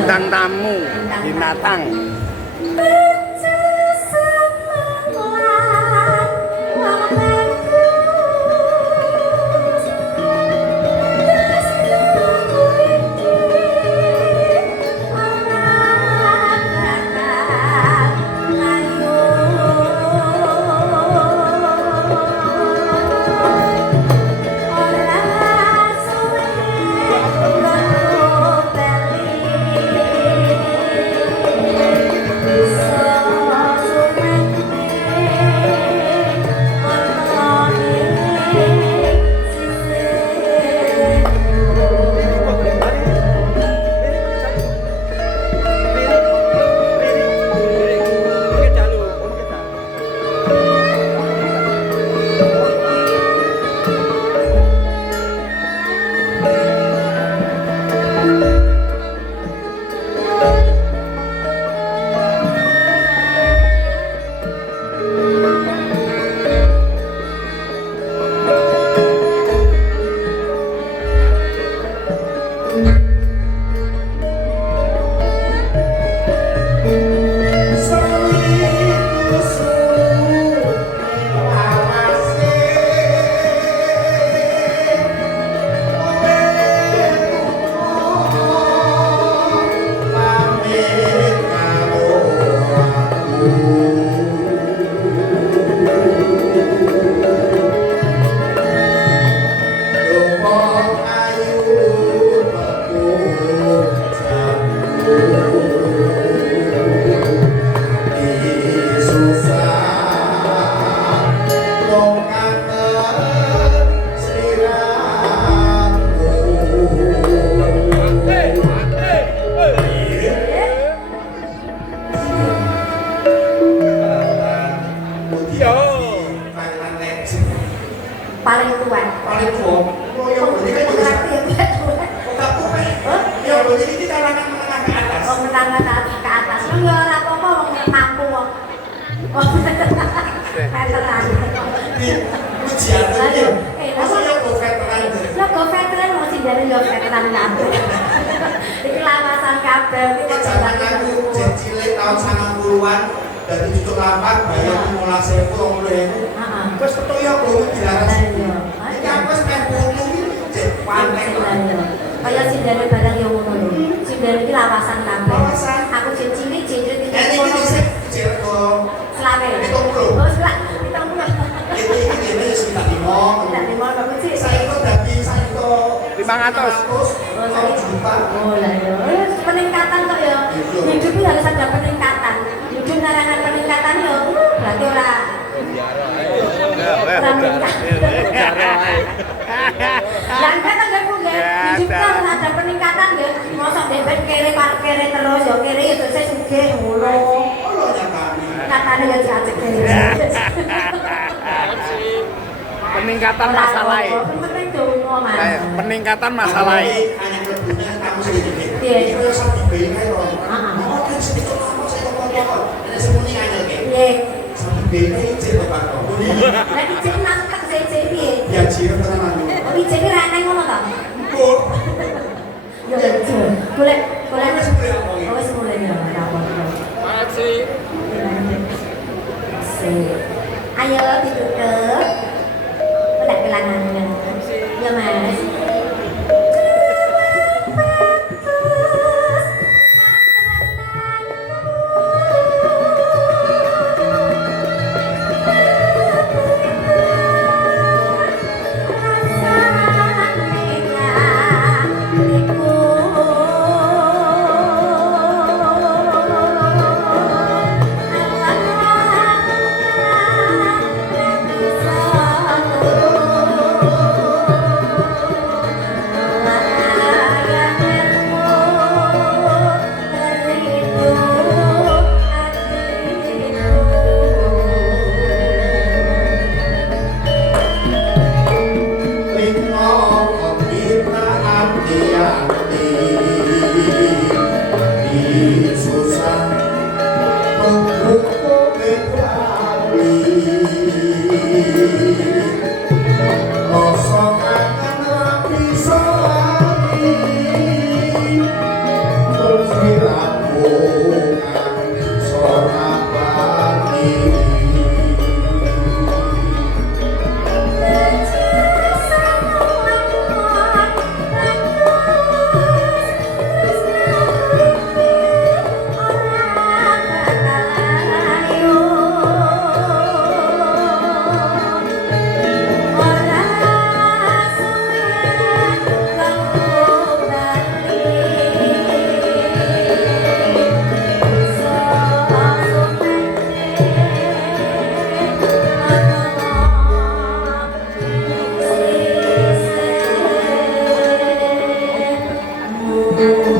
Bintang tamu, binatang. So veteran. Di ujian lagi. Masa ya go veteran. Lah go veteran mesti dari yo veteran kabeh. Iki lawasan kabeh iki Jangan aku cilik tahun 90-an dari cucuk lapak bayar 15.000 20.000. Heeh. Wes petoyo belum dilaras. Iya. Iki aku wis meh putu iki cek pantek. Kaya sindane barang yo ngono lho. Sindane iki lawasan kabeh. Lawasan. Aku cilik iki Ini dhisik jero selawe. Pitung puluh. Oh, pitung puluh. iki dene wis tak limo. Tak limo kok sih. Saiki dadi saiki 500. 500 juta. Oh lah ya, peningkatan kok ya. Hidup itu harus ada peningkatan. Hidup narangan peningkatan ya, berarti ora meningkat. Yang kata gak bu gak, hidup itu harus ada peningkatan ya. Mosok debet kere kere terus ya kere itu saya sugih ngono. Ono nyatane. Katanya ya diajak kere. Peningkatan masalah. Penting dongo Mas. Peningkatan masalah. Hanya kebutuhan kamu sendiri. Iya. Itu sak dibayar kae lho. Heeh. Mau kan sedikit lama saya ngomong. Ada semuanya nganyel kae. Iya. Sak dibayar cek Pak. Lah dicek nang tak sece piye? Ya jiro tenan anu. Oh dicek ra nang ngono ta? Oh. Ya betul. Boleh Wis mulai apa iki? Oh, wis mulai ya, ora apa-apa. Makasih. Ayo ditutup. Udah kelangan. Ya Mas. Thank you.